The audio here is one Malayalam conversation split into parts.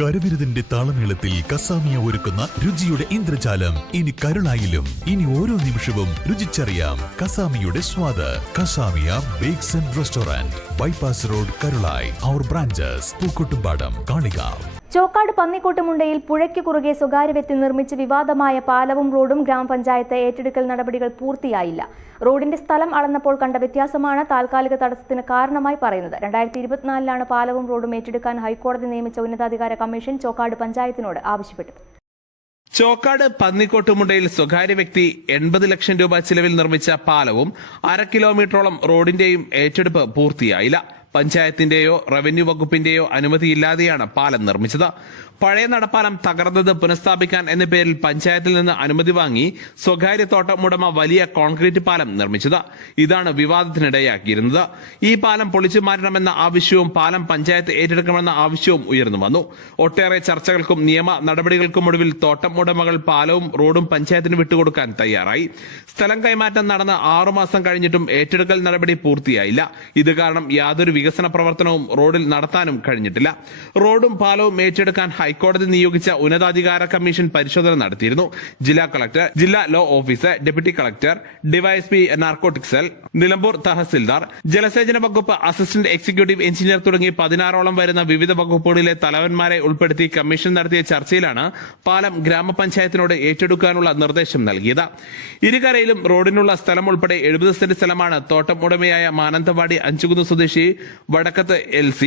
കരവിരുതിന്റെ താളമേളത്തിൽ കസാമിയ ഒരുക്കുന്ന രുചിയുടെ ഇന്ദ്രജാലം ഇനി കരുളായിലും. ഇനി ഓരോ നിമിഷവും രുചിച്ചറിയാം കസാമിയുടെ സ്വാദ്. Kasamiya bakes and restaurant, bypass road, Karulai. അവർ ബ്രാഞ്ചസ് പൂക്കോട്ടുംപാടം, കാളികാവ്. ചോക്കാട് പന്നിക്കോട്ടുമുണ്ടയിൽ പുഴയ്ക്ക് കുറുകെ സ്വകാര്യ വ്യക്തി നിർമ്മിച്ച വിവാദമായ പാലവും റോഡും ഗ്രാമപഞ്ചായത്ത് ഏറ്റെടുക്കൽ നടപടികൾ പൂർത്തിയായില്ല. റോഡിന്റെ സ്ഥലം അളന്നപ്പോൾ കണ്ട വ്യത്യാസമാണ് താൽക്കാലിക തടസ്സത്തിന് കാരണമായി പറയുന്നത്. 2024 പാലവും റോഡും ഏറ്റെടുക്കാൻ ഹൈക്കോടതി നിയമിച്ച ഉന്നതാധികാര കമ്മീഷൻ ചോക്കാട് പഞ്ചായത്തിനോട് ആവശ്യപ്പെട്ടത്. ചോക്കാട് പന്നിക്കോട്ടുമുണ്ടയിൽ സ്വകാര്യ വ്യക്തി 80 ലക്ഷം രൂപ ചിലവിൽ നിർമ്മിച്ച പാലവും 1/2 കിലോമീറ്ററോളം റോഡിന്റെയും ഏറ്റെടുപ്പ് പൂർത്തിയായില്ല. പഞ്ചായത്തിന്റെയോ റവന്യൂ വകുപ്പിന്റെയോ അനുമതിയില്ലാതെയാണ് പാലം നിർമ്മിച്ചത്. പഴയ നടപ്പാലം തകർന്നത് പുനഃസ്ഥാപിക്കാൻ എന്ന പേരിൽ പഞ്ചായത്തിൽ നിന്ന് അനുമതി വാങ്ങി സ്വകാര്യ തോട്ടമുടമ വലിയ കോൺക്രീറ്റ് പാലം നിർമ്മിച്ചത്. ഇതാണ് വിവാദത്തിനിടയാക്കിയിരുന്നത്. ഈ പാലം പൊളിച്ചു മാറ്റണമെന്ന ആവശ്യവും പാലം പഞ്ചായത്ത് ഏറ്റെടുക്കണമെന്ന ആവശ്യവും ഉയർന്നു വന്നു. ഒട്ടേറെ ചർച്ചകൾക്കും നിയമ നടപടികൾക്കും ഒടുവിൽ തോട്ടം ഉടമകൾ പാലവും റോഡും പഞ്ചായത്തിന് വിട്ടുകൊടുക്കാൻ തയ്യാറായി. സ്ഥലം കൈമാറ്റം നടന്ന് 6 മാസം കഴിഞ്ഞിട്ടും ഏറ്റെടുക്കൽ നടപടി പൂർത്തിയായില്ല. ഇത് കാരണം യാതൊരു വികസന പ്രവർത്തനവും റോഡിൽ നടത്താനും കഴിഞ്ഞിട്ടില്ല. റോഡും പാലവും ഏറ്റെടുക്കാൻ ഹൈക്കോടതി നിയോഗിച്ച ഉന്നതാധികാര കമ്മീഷൻ പരിശോധന നടത്തിയിരുന്നു. ജില്ലാ കളക്ടർ, ജില്ലാ law officer, deputy collector, DYSP narcotic cell, Nilambur tahsildar, ജലസേചന വകുപ്പ് അസിസ്റ്റന്റ് എക്സിക്യൂട്ടീവ് എഞ്ചിനീയർ തുടങ്ങി 16ഓളം വരുന്ന വിവിധ വകുപ്പുകളിലെ തലവന്മാരെ ഉൾപ്പെടുത്തി കമ്മീഷൻ നടത്തിയ ചർച്ചയിലാണ് പാലം ഗ്രാമപഞ്ചായത്തിനോട് ഏറ്റെടുക്കാനുള്ള നിർദ്ദേശം നൽകിയത്. ഇരുകരയിലും റോഡിനുള്ള സ്ഥലം ഉൾപ്പെടെ 70 സെന്റ് സ്ഥലമാണ് തോട്ടം ഉടമയായ മാനന്തവാടി അഞ്ചുകുന്ന് സ്വദേശി വടക്കത്ത് LC,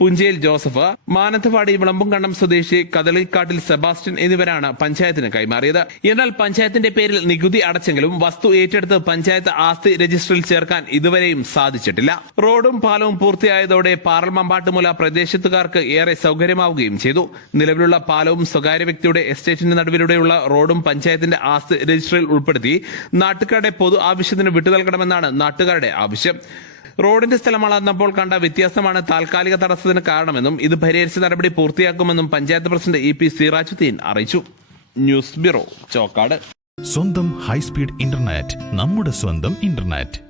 പുഞ്ചയിൽ ജോസഫ്, മാനന്തവാടി വിളമ്പുംകണ്ടം സ്വദേശി കദളിക്കാട്ടിൽ സെബാസ്റ്റ്യൻ എന്നിവരാണ് പഞ്ചായത്തിന് കൈമാറിയത്. എന്നാൽ പഞ്ചായത്തിന്റെ പേരിൽ നികുതി അടച്ചെങ്കിലും വസ്തു ഏറ്റെടുത്ത് പഞ്ചായത്ത് ആസ്തി രജിസ്റ്ററിൽ ചേർക്കാൻ ഇതുവരെയും സാധിച്ചിട്ടില്ല. റോഡും പാലവും പൂർത്തിയായതോടെ പാറൽമമ്പാട്ടുമുല പ്രദേശത്തുകാർക്ക് ഏറെ സൗകര്യമാവുകയും ചെയ്തു. നിലവിലുള്ള പാലവും സ്വകാര്യ വ്യക്തിയുടെ എസ്റ്റേറ്റിന്റെ നടുവിലൂടെയുള്ള റോഡും പഞ്ചായത്തിന്റെ ആസ്തി രജിസ്റ്ററിൽ ഉൾപ്പെടുത്തി നാട്ടുകാരുടെ പൊതു ആവശ്യത്തിന് വിട്ടുനൽകണമെന്നാണ് നാട്ടുകാരുടെ ആവശ്യം. റോഡിന്റെ സ്ഥലം അളന്നപ്പോൾ കണ്ട വ്യത്യാസമാണ് താൽക്കാലിക തടസ്സത്തിന് കാരണമെന്നും ഇത് പരിഹരിച്ച നടപടി പൂർത്തിയാക്കുമെന്നും പഞ്ചായത്ത് പ്രസിഡന്റ് EP സിറാജുദ്ദീൻ അറിയിച്ചു. News bureau, Chokkad. സ്വന്തം ഹൈസ്പീഡ് ഇന്റർനെറ്റ്, നമ്മുടെ സ്വന്തം ഇന്റർനെറ്റ്.